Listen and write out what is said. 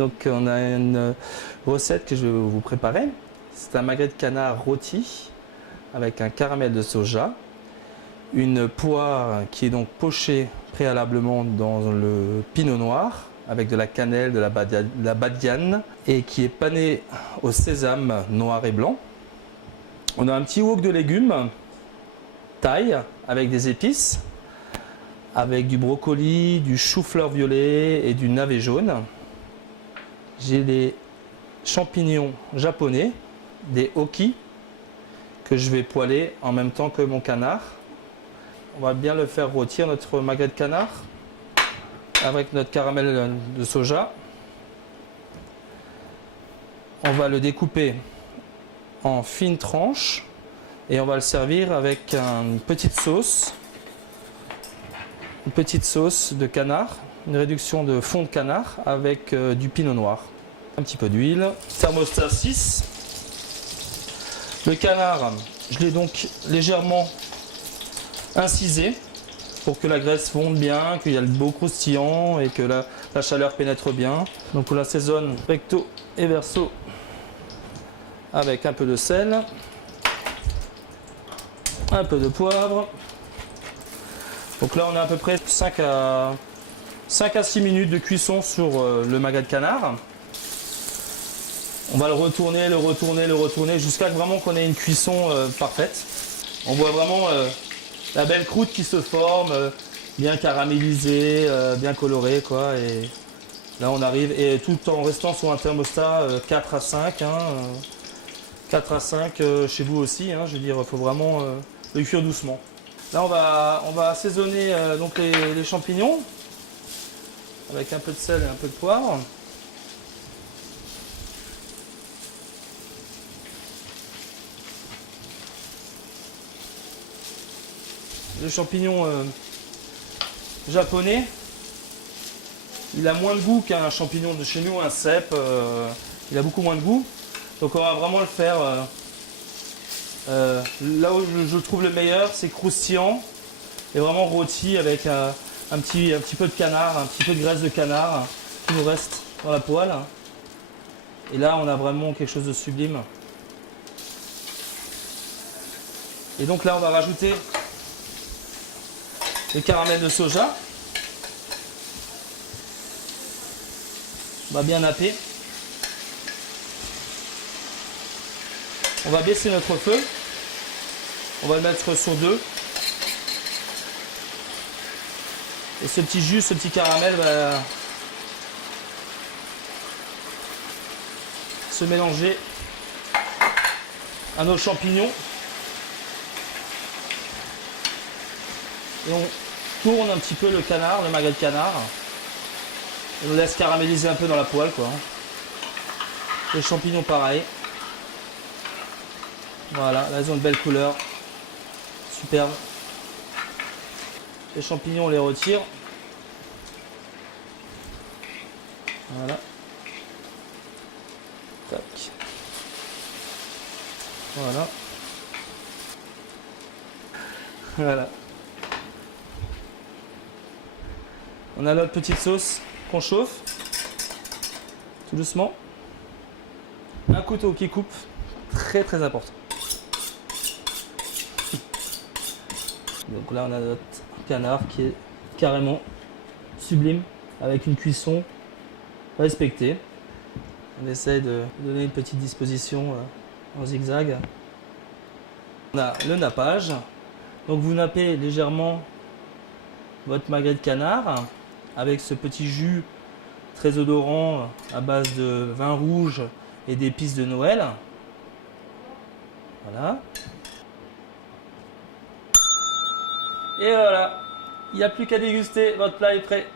Donc on a une recette que je vais vous préparer. C'est un magret de canard rôti avec un caramel de soja, une poire qui est donc pochée préalablement dans le pinot noir avec de la cannelle, de la badiane et qui est panée au sésame noir et blanc. On a un petit wok de légumes, thaï avec des épices, avec du brocoli, du chou-fleur violet et du navet jaune. J'ai des champignons japonais, des hoki, que je vais poêler en même temps que mon canard. On va bien le faire rôtir, notre magret de canard, avec notre caramel de soja. On va le découper en fines tranches et on va le servir avec une petite sauce de canard, une réduction de fond de canard avec du pinot noir. Un petit peu d'huile, thermostat 6. Le canard, je l'ai donc légèrement incisé pour que la graisse fonde bien, qu'il y ait le beau croustillant et que la chaleur pénètre bien. Donc on l'assaisonne recto et verso avec un peu de sel, un peu de poivre. Donc là on a à peu près 5 à 6 minutes de cuisson sur le magret de canard. On va le retourner jusqu'à vraiment qu'on ait une cuisson parfaite. On voit vraiment la belle croûte qui se forme, bien caramélisée, bien colorée, quoi. Et là on arrive, et tout en restant sur un thermostat 4 à 5. 4 à 5 chez vous aussi, je veux dire, il faut vraiment le cuire doucement. Là on va assaisonner donc les champignons avec un peu de sel et un peu de poivre. Le champignon japonais, il a moins de goût qu'un champignon de chez nous, un cèpe, il a beaucoup moins de goût. Donc on va vraiment le faire là où je trouve le meilleur, c'est croustillant et vraiment rôti avec un petit peu de canard, un petit peu de graisse de canard qui nous reste dans la poêle. Et là on a vraiment quelque chose de sublime. Et donc là on va rajouter le caramel de soja. On va bien napper. On va baisser notre feu. On va le mettre sur 2. Et ce petit jus, ce petit caramel va se mélanger à nos champignons. Et on tourne un petit peu le canard, le magret de canard. Et on laisse caraméliser un peu dans la poêle, quoi. Les champignons pareil. Voilà, là ils ont une belle couleur. Superbe. Les champignons on les retire. Voilà. Tac. Voilà. Voilà. On a notre petite sauce qu'on chauffe, tout doucement. Un couteau qui coupe, très très important. Donc là on a notre canard qui est carrément sublime, avec une cuisson respectée. On essaie de donner une petite disposition en zigzag. On a le nappage. Donc vous nappez légèrement votre magret de canard avec ce petit jus très odorant à base de vin rouge et d'épices de Noël. Voilà. Et voilà, il n'y a plus qu'à déguster, votre plat est prêt.